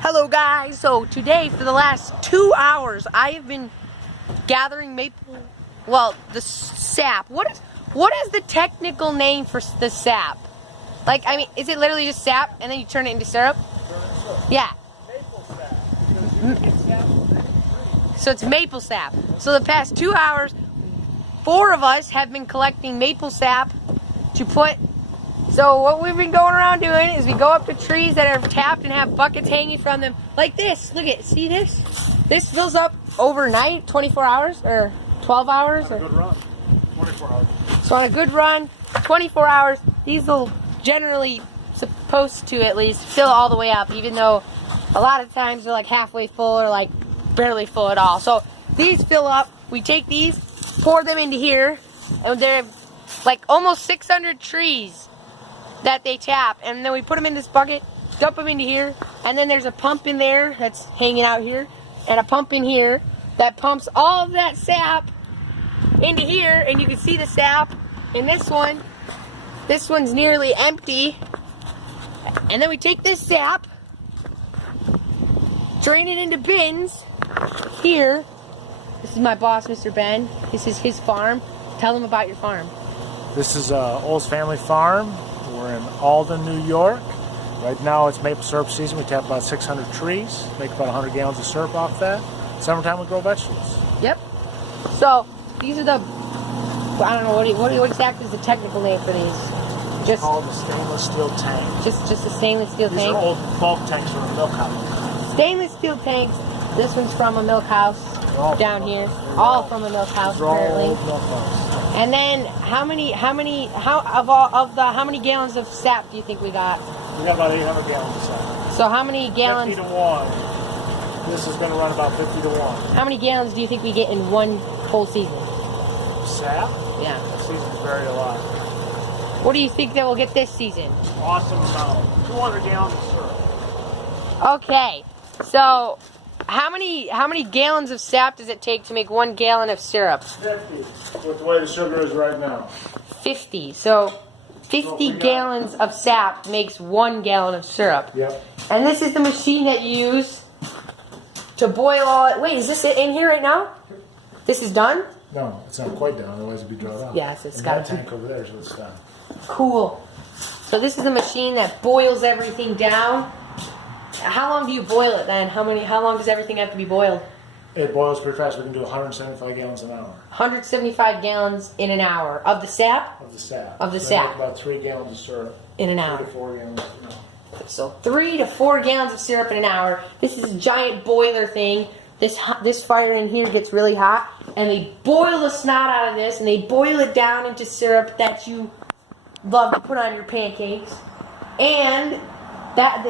Hello guys, so today for the last 2 hours I have been gathering the sap. What is the technical name for the sap? Like, I mean, is it literally just sap and then you turn it into syrup? Yeah. Maple sap. So it's maple sap. So the past 2 hours, 4 of us have been collecting maple sap to put. So what we've been going around doing is we go up to trees that are tapped and have buckets hanging from them. Like this. Look at, see this? This fills up overnight, 24 hours or 12 hours. On a good run, 24 hours. So on a good run, 24 hours, these will generally, supposed to at least, fill all the way up, even though a lot of times they're like halfway full or like barely full at all. So these fill up. We take these, pour them into here, and they're like almost 600 trees that they tap, and then we put them in this bucket, dump them into here, and then there's a pump in there that's hanging out here, and a pump in here that pumps all of that sap into here, and you can see the sap in this one. This one's nearly empty, and then we take this sap, drain it into bins here. This is my boss, Mr. Ben. This is his farm. Tell them about your farm. This is Ol's Family Farm. We're in Alden, New York. Right now it's maple syrup season. We tap about 600 trees, make about 100 gallons of syrup off that. Summertime we grow vegetables. Yep. So these are the, I don't know, what exactly is the technical name for these? It's called the stainless steel tank. Just a stainless steel These tank? are old bulk tanks from a milk house. Stainless steel tanks. This one's from a milk house down here. All from a milk house apparently. Old milk house. And then how many gallons of sap do you think we got? We got about 800 gallons of sap. So how many gallons? 50 to 1. This is going to run about 50 to 1. How many gallons do you think we get in one whole season? Sap? Yeah. That season's very a lot. What do you think that we'll get this season? Awesome amount. 200 gallons of syrup. Okay. So how many gallons of sap does it take to make 1 gallon of syrup? 50. With the way the sugar is right now. 50. So 50 gallons of sap makes 1 gallon of syrup. Yep. And this is the machine that you use to boil all it. Wait, is this it in here right now? This is done? No, it's not quite done, otherwise it'd be dried out. Yes, it's and got that tank over there is what's done. Cool. So this is the machine that boils everything down. How long do you boil it then? How long does everything have to be boiled? It boils pretty fast. We can do 175 gallons an hour. 175 gallons in an hour of the sap? Of the sap. Of the Then sap. make about 3 gallons of syrup. In an 3 hour. to 4 gallons an hour. So 3 to 4 gallons of syrup in an hour. This is a giant boiler thing. This fire in here gets really hot, and they boil the snot out of this, and they boil it down into syrup that you love to put on your pancakes. And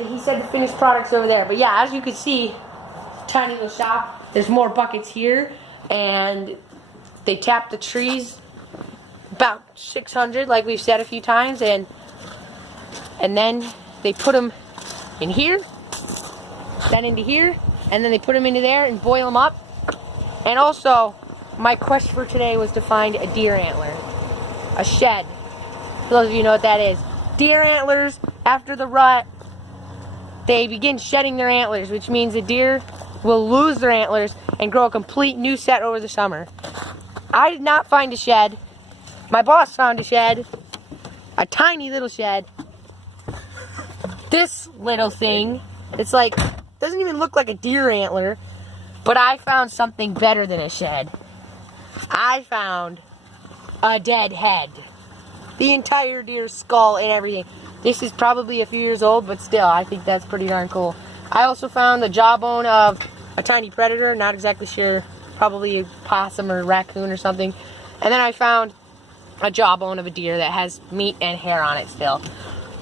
he said the finished product's over there. But yeah, as you can see, tiny little shop. There's more buckets here, and they tap the trees about 600, like we've said a few times, and then they put them in here, then into here, and then they put them into there and boil them up. And also, my quest for today was to find a deer antler, a shed. For those of you who know what that is, deer antlers after the rut, they begin shedding their antlers, which means the deer will lose their antlers and grow a complete new set over the summer. I did not find a shed. My boss found a shed, a tiny little shed. This little thing, it's like, doesn't even look like a deer antler, but I found something better than a shed. I found a dead head. The entire deer's skull and everything. This is probably a few years old, but still, I think that's pretty darn cool. I also found the jawbone of a tiny predator, not exactly sure, probably a possum or raccoon or something. And then I found a jawbone of a deer that has meat and hair on it still.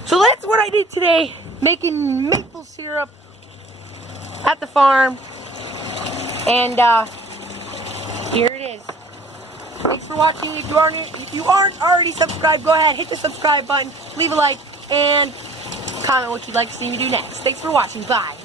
So that's what I did today, making maple syrup at the farm. And here it is. Thanks for watching. If you aren't already subscribed, go ahead, hit the subscribe button, leave a like, and comment what you'd like to see me do next. Thanks for watching. Bye.